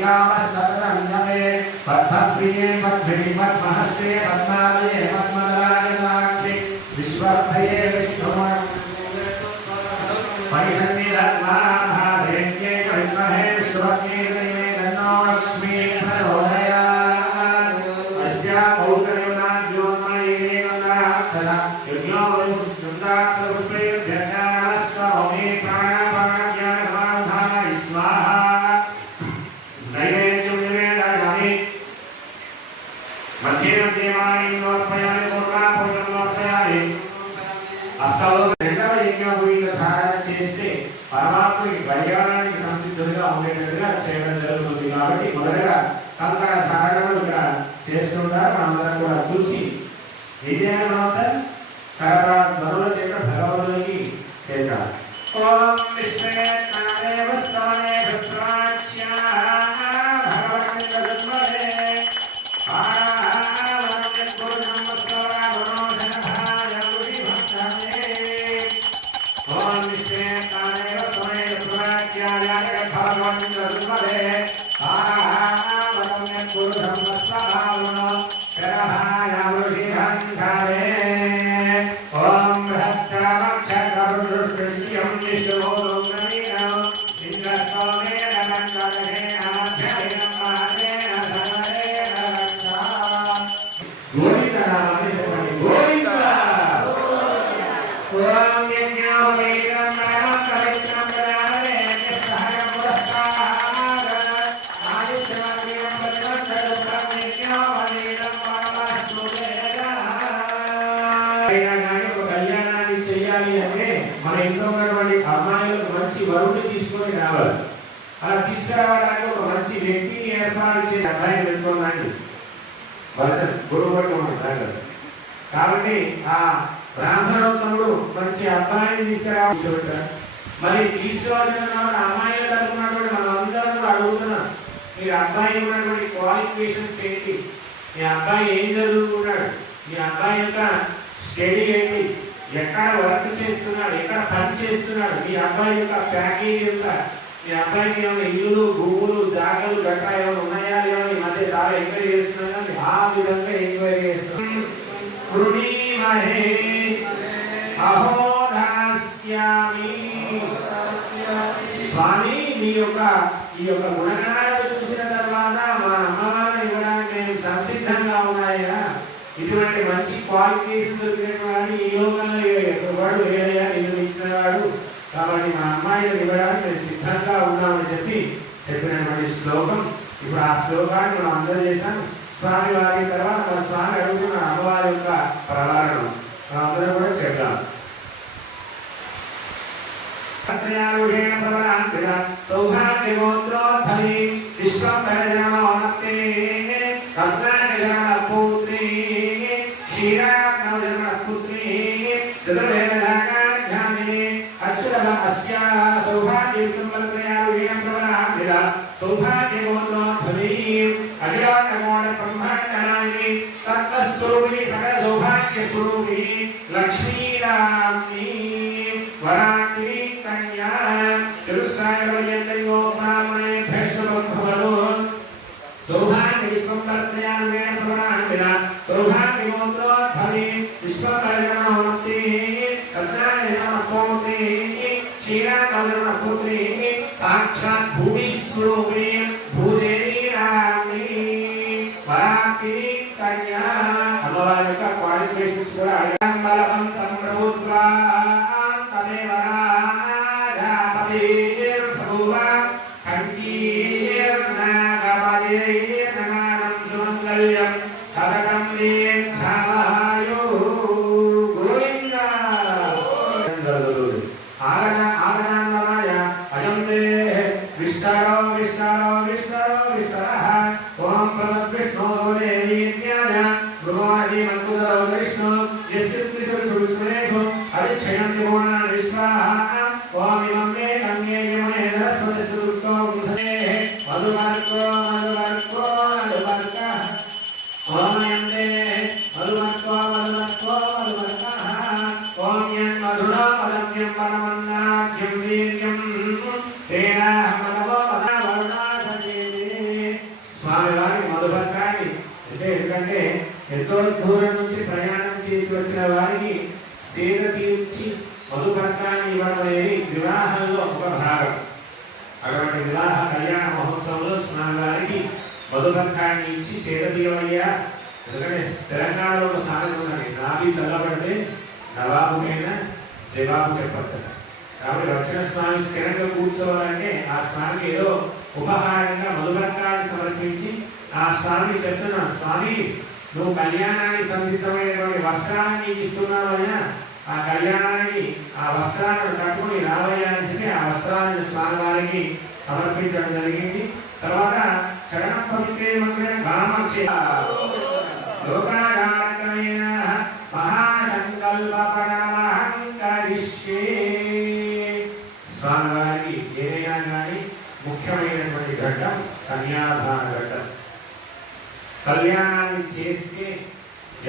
श्रीरामसरण्यमे पद्मप्रिये पद्मिनि पद्महस्ते पद्मालये पद्मराजनाक्षे विश्वभये विष्णुमय परिहन्निरत्नाधारेण्ये विद्महे विश्वज्ञे देवे तन्नो लक्ष्मी प्रचोदयात् अस्या कौकर्यनाद्योन्मये गङ्गाधरा यज्ञो युक्ताक्षरपुष्पैर्भ्यर्गास्वमे प्राणापाज्ञानमाधाय स्वाहा नैवेद्यं निवेदयामि मध्ये मध्ये वाणीं समर्पयामि पूर्वापूर्वं समर्पयामि రెండవ యజ్ఞోపవీత ధారణ చేస్తే పరమాత్మకి కళ్యాణానికి సంసిద్ధులుగా ఉండేటట్టుగా చేయడం జరుగుతుంది కాబట్టి మొదటగా కంకణ ధారణను ఇక్కడ చేస్తుంటారు. మనందరం కూడా చూసి విజయనంత కరప ధనుల చేత భగవంతునికి చేద్దాం. ఓం విష్ణే నాదేవ సమనే విప్రాచ్యా భగవతే జన్మదే కళ్యాణాన్ని చేయాలి అంటే మన ఇంట్లో ఉన్నటువంటి అమ్మాయిలకు మంచి వరుణ్ణి తీసుకొని రావాలి. అలా తీసుకురావడానికి ఒక మంచి వ్యక్తిని ఏర్పాటు చేసి అబ్బాయిని పెట్టుకోండి వరుస గురువు పట్టుకుంటారు. కాబట్టి ఆ బ్రాహ్మణోత్తముడు మంచి అబ్బాయిని తీసుకురావాలి. మరి తీసుకురావాల్సిన అమ్మాయిలు అనుకున్నటువంటి మనం అందరం కూడా అడుగుతున్నాం, మీరు అబ్బాయి ఉన్నటువంటి క్వాలిఫికేషన్స్ ఏంటి, మీ అబ్బాయి ఏం చదువుకున్నాడు, మీ అబ్బాయి యొక్క స్టడీ ఏంటి, ఎక్కడ వర్క్ చేస్తున్నాడు, ఎక్కడ పని చేస్తున్నాడు, మీ అబ్బాయి యొక్క ప్యాకేజ్ ఎంత, మీ అబ్బాయికి ఏమైనా ఇల్లులు భూములు జాగలు గట్రా ఏమైనా ఉన్నాయా లేవో ఈ మధ్య చాలా ఎంక్వైరీ చేస్తున్నాం. ఆ విధంగా ఎంక్వైరీ చేస్తున్నాం. స్వామి మీ యొక్క ఈ యొక్క గుణగణాలను చూసిన తర్వాత మా అమ్మవారిని ఇవ్వడానికి నేను సంసిద్ధంగా ఉన్నాయా, ఇటువంటి మంచి క్వాలిఫికేషన్ దొరికిన వాడిని ఈ లోకంలో వాడు వేరయ్యా నేను ఇచ్చినవాడు, కాబట్టి మా అమ్మాయిని ఇవ్వడానికి నేను సిద్ధంగా ఉన్నామని చెప్పినటువంటి శ్లోకం. ఇప్పుడు ఆ శ్లోకాన్ని మనం అందరూ చేశాం. స్వామి వారి తర్వాత మన స్వామి అడుగుతున్న అమ్మవారి యొక్క ప్రవారణం మనం అందరం కూడా చెప్తాం. సౌభాగ్యగోత్రోద్ధరి విశ్వంభరజనమోనతే రత్నాకజనపుత్రీ క్షీరాగ్నవజనపుత్రీ చతుర్వేదధాకాధ్యామిని అక్షర అస్యా సౌభాగ్యసంపత్రయారుహేణ సౌభాగ్యగోత్రోద్ధరి అజయానమోన బ్రహ్మాండనాయిని తత్వస్వరూపిణి సకల సౌభాగ్యస్వరూపిణి లక్ష్మీరామ్ని వరాగ్ని కన్యా తిరుసాయవయంతయో బ్రాహ్మణే భేషవద్భవను సౌభాగ్య విశ్వంపత్రయారుహేణ ప్రవరాన్విన సౌభాగ్యగోత్రోద్ధరి విశ్వంభరజనమోనతే రత్నాకజనమపుత్రీ క్షీరాగ్నవజనపుత్రీ సాక్షాత్ భూమిస్వరూపిణి భూదేవి రామ్ని వరాగ్ని కన్యా. అమ్మవారి యొక్క క్వాలిఫికేషన్స్ కూడా అడిగాం. బలవంతం ప్రభుత్వా తమేవ రాజాపతిర్భువ సంకీర్ణగమయేర్నమానం సుమంగళ్యం సదకం దీర్ఘాయు గోవింద. ఆగనాన్నమాయ అయం తే విష్ణరో విష్ణరో విష్ణరో విష్ణరః ఓం ప్రదద్విష్ణో దేవీజ్ఞాన భృగోణి మంకుదరో విష్ణు యస్యత్రిశురుషురేషు అరిక్షయం త్రిభువన విశ్వాః ఓం ఇమం మే కన్యే యమునే సరస్వతి సురుక్తో బుధే మధువర్కో మధువర్కో మధువర్కః ఓం యం దే మధువర్కో మధువర్కో మధువర్కః ఓం యం మధురో మధుమ్యం పరమన్నాద్యం వీర్యం తేనాహమనవో మధవరుణాసజేతి మధుబంధాన్ని ఇచ్చి చేరదీయమయ్యా. ఎందుకంటే తెలంగాణలో ఒక సామెత ఉన్నది, నాభి చల్లబడితే నవాబు మీద జవాబు చెప్పచ్చు. కాబట్టి రక్షణ స్వామి స్థిరంగా కూర్చోవాలంటే ఆ స్వామికి ఏదో ఉపహారంగా మధుబంధాన్ని సమర్పించి ఆ స్వామిని చెప్తున్నాను, స్వామి నువ్వు కళ్యాణానికి సంసిద్ధమైనటువంటి వస్త్రాన్ని ఇస్తున్నావయ్యా, ఆ కళ్యాణానికి ఆ వస్త్రాలను కట్టుకుని రావయ్యా అని చెప్పి ఆ వస్త్రాలను స్వామి వారికి సమర్పించడం జరిగింది. తర్వాత శరణం పవిత్రే మంత్రం గామక్షే లోకారాత్మేన మహాసంకల్పపరమహంకరిష్యే. స్వామి వారికి ఏదైనా కానీ ముఖ్యమైనటువంటి ఘట్టం కన్యాదాన ఘట్టం. కళ్యాణాన్ని చేస్తే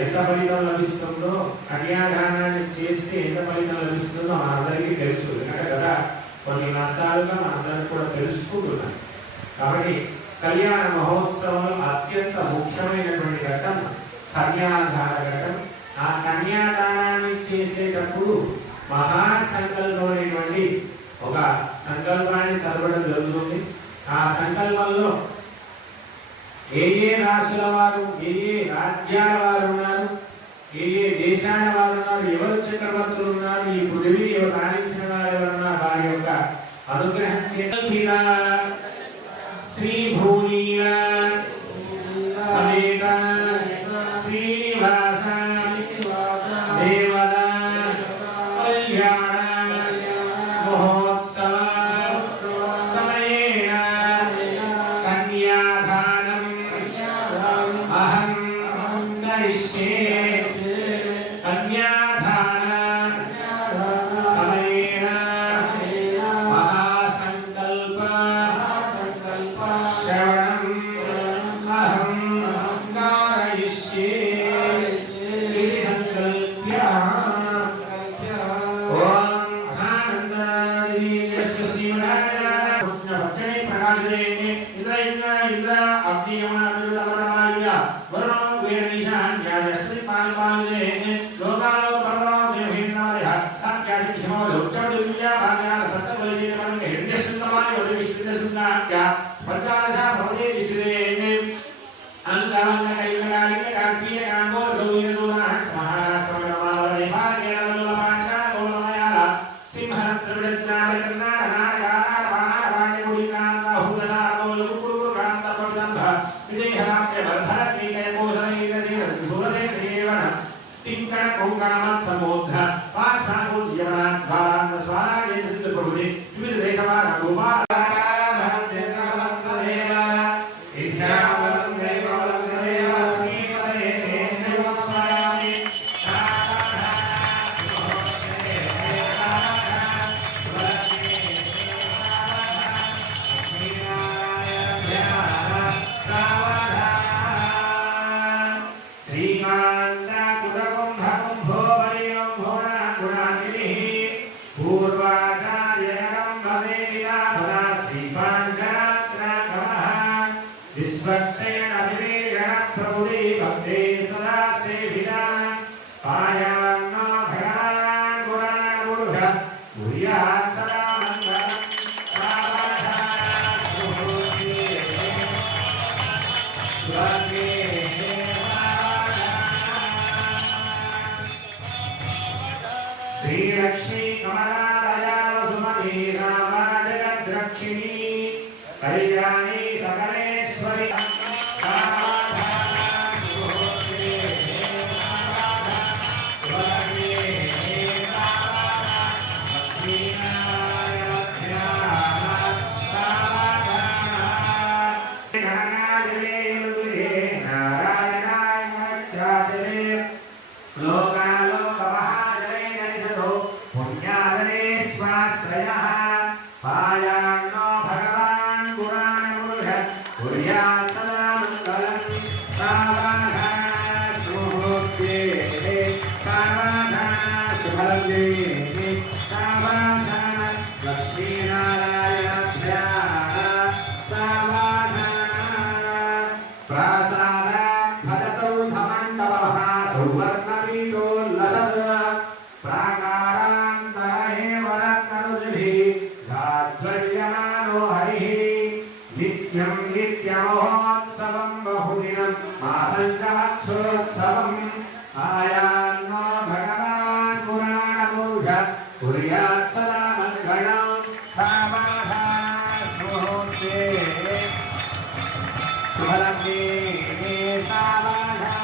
ఎంత ఫలితం లభిస్తుందో, కన్యాదానాన్ని చేస్తే ఎంత ఫలితం లభిస్తుందో మనందరికీ తెలుసు. ఎందుకంటే కదా కొన్ని నష్టాలుగా మనందరం కూడా తెలుసుకుంటున్నాం. కాబట్టి కళ్యాణ మహోత్సవంలో అత్యంత ముఖ్యమైనటువంటి ఘట్టం కన్యాదాన ఘట్టం. ఆ కన్యాదానాన్ని చేసేటప్పుడు మహాసంకల్పమైనటువంటి ఒక సంకల్పాన్ని చదవడం జరుగుతుంది. ఆ సంకల్పంలో ఏ ఏ రాసుల వారు, ఏ ఏ రాజ్యాల వారు ఉన్నారు, ఏ ఏ దేశాల వారు ఉన్నారు, ఎవరు చక్రవర్తులు ఉన్నారు, ఈ పృథివీ ఎవరు రాణించిన వారు ఎవరున్నారు, వారి యొక్క అనుగ్రహం చేత శ్రీ భూనీల సమేత శ్రీనివాస దేవత కళ్యాణ మహోత్సవ సమయేన కన్యాదానం అహం కరిష్యే. కన్యాదాన సమయేన మహాసంకల్ప శ్రవణం అహం కారయిష్యే ఇది సంకల్ప్య ఓం ఆనందాదివ్యస్య శ్రీమన్నారాయణ భక్తై ప్రణామేనే ఇంద్ర ఇంద్ర ఇంద్ర అగ్నియమనదురమరాయ వరుణో వేరీశాన్యాయ శ్రీ పాల్పాలయేనే లోకాలో పరమో దేవహిన్నాయ సాఖ్యాసి హిమోలో చంద్రుల్యా భాగ్యాల సత్తవైజేన మనకి హిరణ్యసుందమాని వద విష్ణుసుందాయ పంచాదశ భవనే విష్ణువేనే అంగవంగ కైలగాలిక కార్తీయ కాంబో సౌర్యదూన మహారాష్ట్రమలమాలవే భాగ్యేన వల్లభాంచ గౌరవయాల సింహరత్నవిడత్నామకర్ణ నారాయణ వానార వాణ్యముడికాంత హుదసారమోలు కుకురు కాంత పవిదంభ విజయహరాప్య వర్ధన నీకయ కోసనైరధీర ధూరసేన తింకణ కొంకణమత్ సమోద్ధ పాఠాను జీవనాద్వారాంత స్వారాజేన సిద్ధ ప్రభుని వివిధ దేశవాన గోపాల విశ్వక్షేణ వివేగణ ప్రభుదే భక్తే సదా సేవినా పాయాన్నో భగవాన్ గుణానురుఢ గుర్యాత్ సదా మంగళం శ్రీలక్ష్మీ కమలాలయా వసుమతి రామా జగద్రక్షిణీ కళ్యాణి సకలేశ్వరి పాయాన్నో భగవాన్ గుణానురుఢ గుర్యాత్ సదా మంగళం సావధాన సుముహూర్తే సావధాన శుభలగ్నే సావధాన లక్ష్మీనారాయణాభ్యాః సావధాన ప్రాసాదాత్ భజసౌధమండపః సువర్ణపీఠోల్లసత్ ప్రాకారాంతరే వరత్నరుజిభిః గాధ్వర్యమానో హరిః नित्यं नित्यमहोत्सवं बहुदिनं मासञ्चक्षुरोत्सवम् आयान्नो भगवान् पुराणपुरुष कुर्यात् सदा मङ्गलं सावाधास्मुहूर्ते शुभलग्ने सावाधां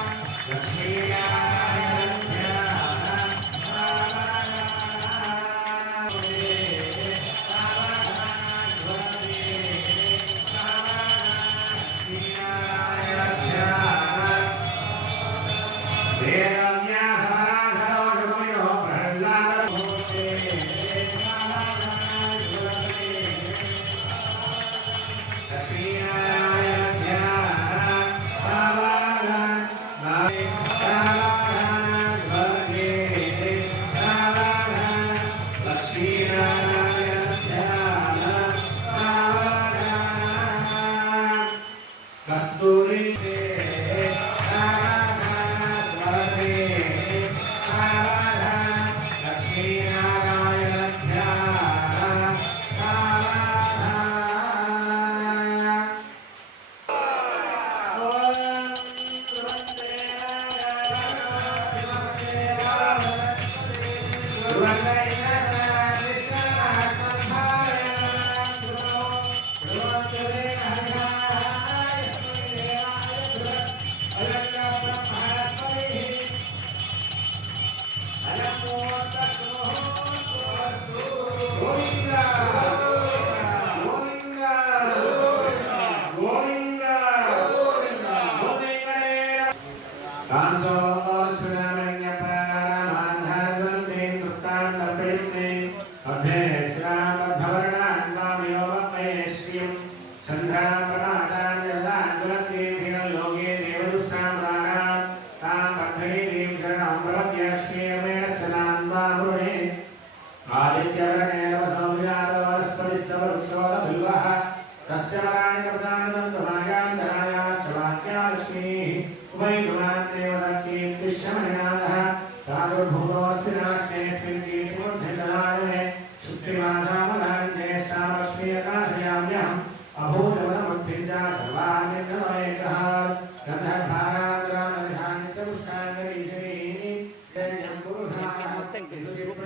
గ్రూప్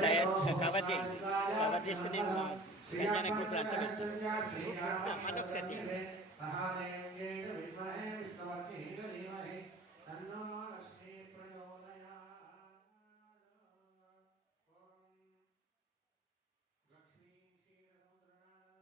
కవర్ చేస్తే నేను కళ్యాణ గ్రూప్ అంతా మళ్ళీ ఒకసారి